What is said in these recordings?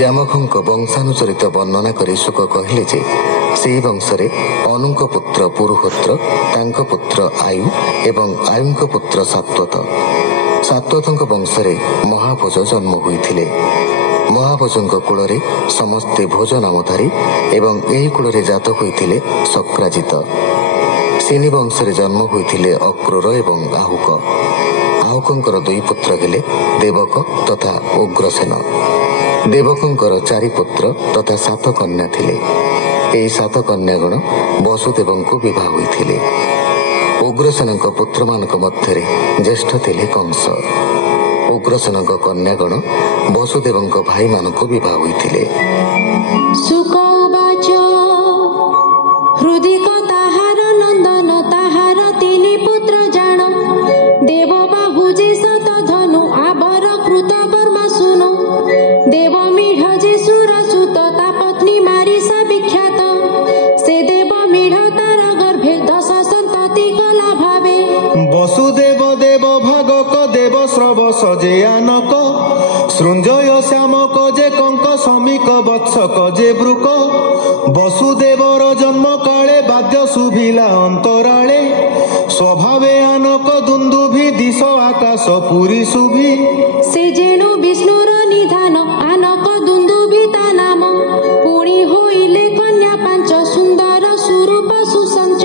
ଜାମଖଙ୍କ ବଂଶାନୁଚରିତ ବର୍ଣ୍ଣନା କରି ଶୁକ କହିଲେ ଯେ ସେହି ବଂଶରେ ଅନୁଙ୍କ ପୁତ୍ର ପୁରୁହୋତ୍ର, ତାଙ୍କ ପୁତ୍ର ଆୟୁ ଏବଂ ଆୟୁଙ୍କ ପୁତ୍ର ସାତ୍ୱତ। ସାତ୍ୱତଙ୍କ ବଂଶରେ ମହାଭୋଜ ଜନ୍ମ ହୋଇଥିଲେ। ମହାଭୋଜଙ୍କ କୂଳରେ ସମସ୍ତେ ଭୋଜ ନାମଧାରୀ ଏବଂ ଏହି କୂଳରେ ଜାତ ହୋଇଥିଲେ ଶକ୍ରାଜିତ। ସିନି ବଂଶରେ ଜନ୍ମ ହୋଇଥିଲେ ଅକ୍ରୂର ଏବଂ ଆହୁକ। ଆହୁକଙ୍କର ଦୁଇ ପୁତ୍ର ହେଲେ ଦେବକ ତଥା ଉଗ୍ରସେନ। ଦେବକଙ୍କର 4 ପୁତ୍ର ତଥା 7 କନ୍ୟା ଥିଲେ। ଏହି 7 କନ୍ୟାଗଣ ବସୁଦେବଙ୍କୁ ବିବାହ ହୋଇଥିଲେ। ଉଗ୍ରସେନଙ୍କ ପୁତ୍ରମାନଙ୍କ ମଧ୍ୟରେ ଜ୍ୟେଷ୍ଠ ଥିଲେ କଂସ। ଉଗ୍ରସେନଙ୍କ କନ୍ୟାଗଣ ବସୁଦେବଙ୍କ ଭାଇମାନଙ୍କୁ ବିବାହ ହୋଇଥିଲେ। ଶୁକ ଉବାଚ ହୃଦିକ ତାହାର ନନ୍ଦନ, ତାହାର 3 ପୁତ୍ର ଜାଣ। ଦେବ ବାହୁ ଯେ ଶତ ଧନୁ, ଆବର କୃତ ବର୍ମା ଶୁଣ। ଦେବ ମିଢ ଯେ ସୁର ସୁତ, ତା ପତ୍ନୀ ମାରିସା ବିଖ୍ୟାତ। ସେ ଦେବ ମିଢ ତାର ଗର୍ଭେ 10 ସନ୍ତତି କଲା ଭାବେ। ବସୁଦେବ ଦେବ ଭାଗକ, ଦେବ ଶ୍ରବସ ଯେ ଆନକ। ସୃଞ୍ଜୟ ଶ୍ୟାମକ ଯେ କଙ୍କ, ସମୀକ ବତ୍ସକ ଯେ ବୃକ। ବସୁଦେବର ଜନ୍ମ କାଳେ ବାଦ୍ୟ ଶୁଭିଲା ଅନ୍ତରାଳେ। ସ୍ୱଭାବେ ଆନକ ଦୁନ୍ଦୁଭି, ଦିଶ ଆକାଶ ପୁରୀ ଶୁଭି। ସେ ଯେଣୁ ବିଷ୍ଣୁର ନିଧାନ, ଆନକ ଦୁନ୍ଦୁଭି ତା ନାମ। ପୁଣି ହୋଇଲେ କନ୍ୟା 5, ସୁନ୍ଦର ସୁରୂପ ସୁସଞ୍ଚ।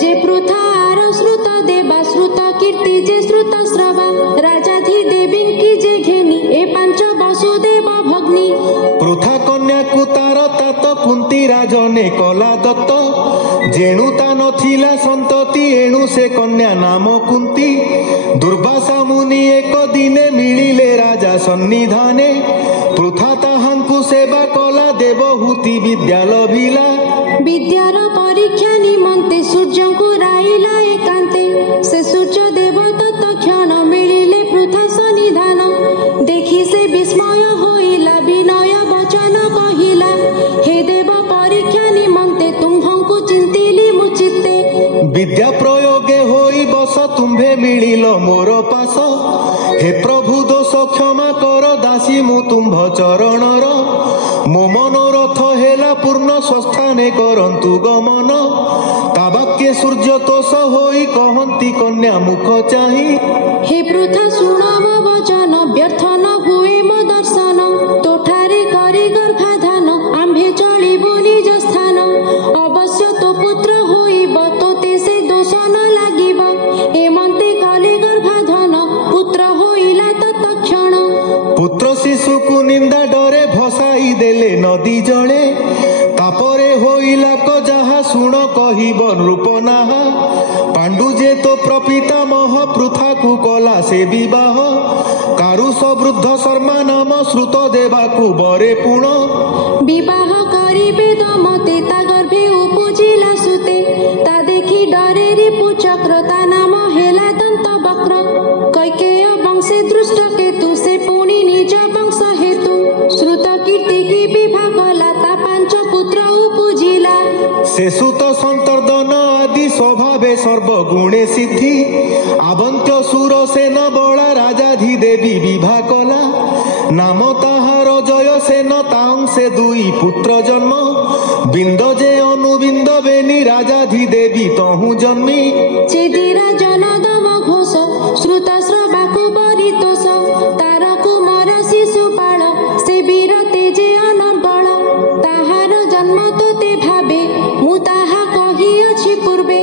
ଯେ ପୃଥାର ଶ୍ରୁତ ଦେବା, ଶ୍ରୁତ କୀର୍ତ୍ତି ଯେ ଶ୍ରୁତ ଶ୍ରବା। ରାଜାଧି ଦେବୀଙ୍କି ଯେ ଘେନି, ଏ 5 ବସୁଦେବ ଭଗ୍ନି। ପୃଥା କନ୍ୟାକୁ ତାର ତାତ, କୁନ୍ତୀ ରାଜନେ କଲା ଦତ୍ତ। ଯେଣୁ ତା ନଥିଲା ସନ୍ତତି, ଏଣୁ ସେ କନ୍ୟା ନାମ କୁନ୍ତୀ। ଦୁର୍ବାସା ମୁନି ଏକ ଦିନେ, ମିଳିଲେ ରାଜା ସନ୍ନିଧାନେ। ପୃଥା ତାହାଙ୍କୁ ସେବା କଲା, ଦେବହୂତି ବିଦ୍ୟା ଲଭିଲା। ବିଦ୍ୟାର ପରୀକ୍ଷା ନିମନ୍ତେ ସୂର୍ଯ୍ୟଙ୍କୁ ରାଇଲା ଏକାନ୍ତେ। ସେ ସୂର୍ଯ୍ୟ ଦେବ ତତ୍କ୍ଷଣ, ମିଳିଲେ ପୃଥା ସନ୍ନିଧାନ। ଦେଖି ସେ ବିସ୍ମୟ ହୋଇଲା, ବିନୟ ବଚନ କହିଲା। ହେ ଦେବ ପରୀକ୍ଷା ନିମନ୍ତେ, ତୁମ୍ଭଙ୍କୁ ଚିନ୍ତିଲି ମୁଁ ଚିତ୍ତେ। ବିଦ୍ୟା ପ୍ରୟୋଗେ ହୋଇ ବସ, ତୁମ୍ଭେ ମିଳିଲ ମୋର ପାଶ। ହେ ପ୍ରଭୁ ଦୋଷ କ୍ଷମା କର, ଦାସୀ ମୁଁ ତୁମ୍ଭ ଚରଣର। ମୋ ମନୋରଥ ହେଲା ପୂର୍ଣ୍ଣ, ସ୍ୱସ୍ଥାନେ କରନ୍ତୁ ଗମନ। ତା ବାକ୍ୟେ ସୂର୍ଯ୍ୟ ତୋଷ ହୋଇ, କହନ୍ତି କନ୍ୟା ମୁଖ ଚାହିଁ। ହେ ପୃଥା ଶୁଣ ମୋ ବଚନ, ବ୍ୟର୍ଥ ନ ହୁଏ ମୋ ଦର୍ଶନ। ତୋଠାରେ କରି ଗର୍ଭାଧାନ, ଆମ୍ଭେ ଚଳିବୁ ନିଜ ସ୍ଥାନ। ଅବଶ୍ୟ ତୋ ପୁତ୍ର ହୋଇବ, ତୋତେ ସେ ଦୋଷ ନ ଲାଗିବ। ଏମନ୍ତେ କଲେ ଗର୍ଭାଧାନ, ପୁତ୍ର ହୋଇଲା ତତ୍କ୍ଷଣ। ପୁତ୍ର ଶିଶୁକୁ ନିନ୍ଦା ଡରେ, ଭସାଇ ଦେଲେ ନଦୀ ଜଳେ। ତାପରେ ହୋଇଲା କ ଯାହା, ଶୁଣ କହିବ ନୃପନାହା। ପାଣ୍ଡୁ ଯେ ତୋ ପ୍ରପିତାମହ, ପୃଥାକୁ କଲା ସେ ବିବାହ। କାରୁଷ ବୃଦ୍ଧ ଶର୍ମା ନାମ, ଶ୍ରୁତ ଦେବାକୁ ବରେ ପୁଣ। ବିବାହ କରିବେ ଦମତେ, ତା ଗର୍ଭେ ଉପୁଜିଲା ସୁତେ। ତା ଦେଖି ଡରେ ରିପୁ ଚକ୍ର, ତା ନାମ ହେଲା ଦନ୍ତ ବକ୍ର। କୈକେୟ ବଂଶେ ଦୃଷ୍ଟ କେତୁ, ସେ ପୁଣି ନିଜ ବଂଶ ହେତୁ। ଶ୍ରୁତ କୀର୍ତ୍ତି କି ବିବାହ କଲା, ତା 5 ପୁତ୍ର ଉପୁଜିଲା। ସେ ସୁତ ସନ୍ତର୍ଦ୍ଦନ ଆଦି, ସ୍ୱଭାବେ ସର୍ବଗୁଣେ ସିଦ୍ଧି। ଆବନ୍ତ୍ୟ ସୁର ସେନ ବଳା, ରାଜାଧି ଦେବୀ ବିଭା କଲା। ନାମ ତାହାର ଜୟ ସେନ, ତାଂ ସେ 2 ପୁତ୍ର ଜନ୍ମ। ବିନ୍ଦ ଯେ ଅନୁବିନ୍ଦ ବେନି, ରାଜାଧି ଦେବୀ ତହୁଁ ଜନ୍ମି। ଚେଦିରା ଜନଦମ ଘୋଷ, ଶ୍ରୁତ ଶ୍ରବାକୁ ପରିତୋଷ। ତାର କୁମାର ଶିଶୁପାଳ, ସେ ବୀର ତେଜେ ଅନର୍ବଳ। ତାହାର ଜନ୍ମ ତୋତେ ଭାବେ, ମୁଁ ତାହା କହିଅଛି ପୂର୍ବେ।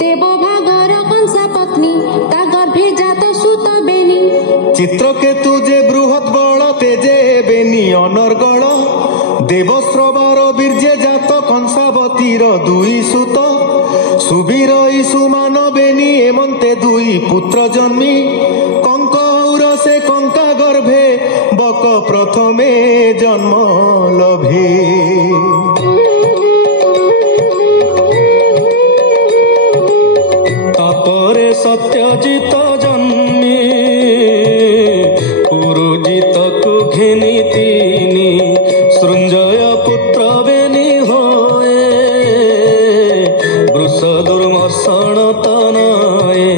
ଦେବ ଭାଗର କଂସା ପତ୍ନୀ, ତା ଗର୍ଭେ ଜାତ ସୁତ চিত্রকেতু যে বৃহৎ বল তেজে বেনি অনর্গল দেবশ্রবর বীর্যে জাত কংসাবতীর দুই সুত সুবীর ইসুমান বেনি এমন্তে দুই পুত্র জন্মি কঙ্ক ঔরসে কঙ্কা গর্ভে বক প্রথমে জন্ম লভে। তাপরে সত্যজিত জন্মে পুরুজিতকু ঘেনি তিনি সৃঞ্জয় পুত্র বেনি হয়ে বৃষ দুর্মর্ষণ তনয়ে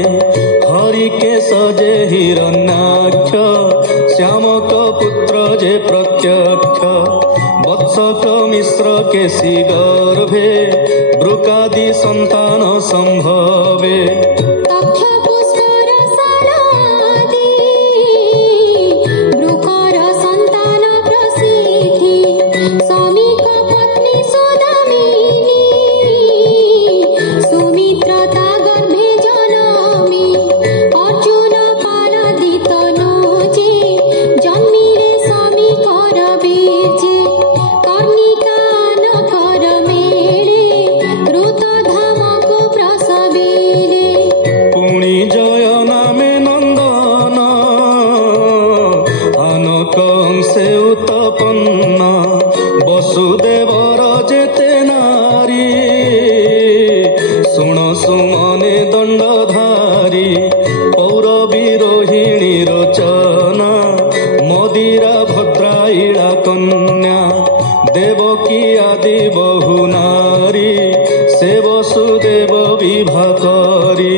হরিকেশ যে হিরণ্যাক্ষ শ্যামক পুত্র যে প্রত্যক্ষ বৎসক মিশ্র কেশী গর্ভে বৃকাদি সন্তান সম্ভবে। বসুদেবর যেতে নারী শুণ সুমনে দণ্ডধারী পৌরবী রোহিণী রচনা মদিরা ভদ্রাইড়া কন্যা দেবকী আদি বহু নারী সে বসুদেব বিভা করি।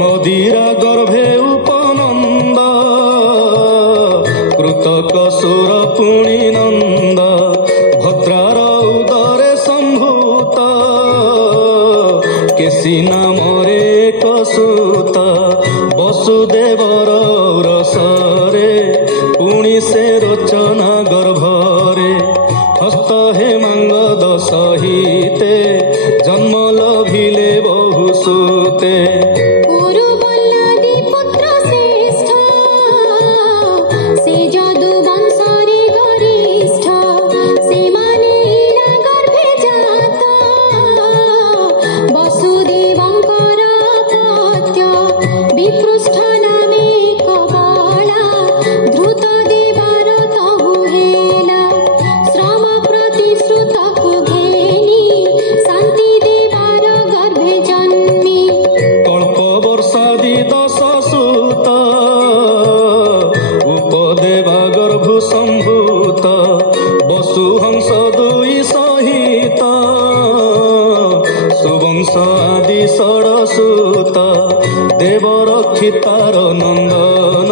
মদিরা গর্ভে উপনন্দ কৃতক সুর পুণি নন্দ ভদ্রার উদরে সম্ভূত কেশী নামরে কসুত বসুদেবর রসরে পুଣି ସେ রচনা গর্ভরে হস্ত হেমাঙ্গদ সহিতে জন্ম লভিলে বহু সুতে। সম্ভূত বসু হংস দুই সহিত সুবংশ আদি ষড়সূত দেবরক্ষিতার নন্দন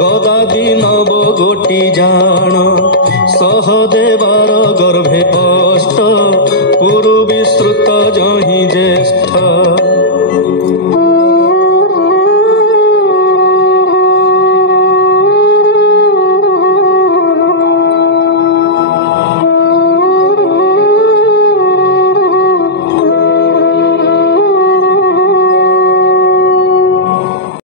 গদাদি নব গোটি যা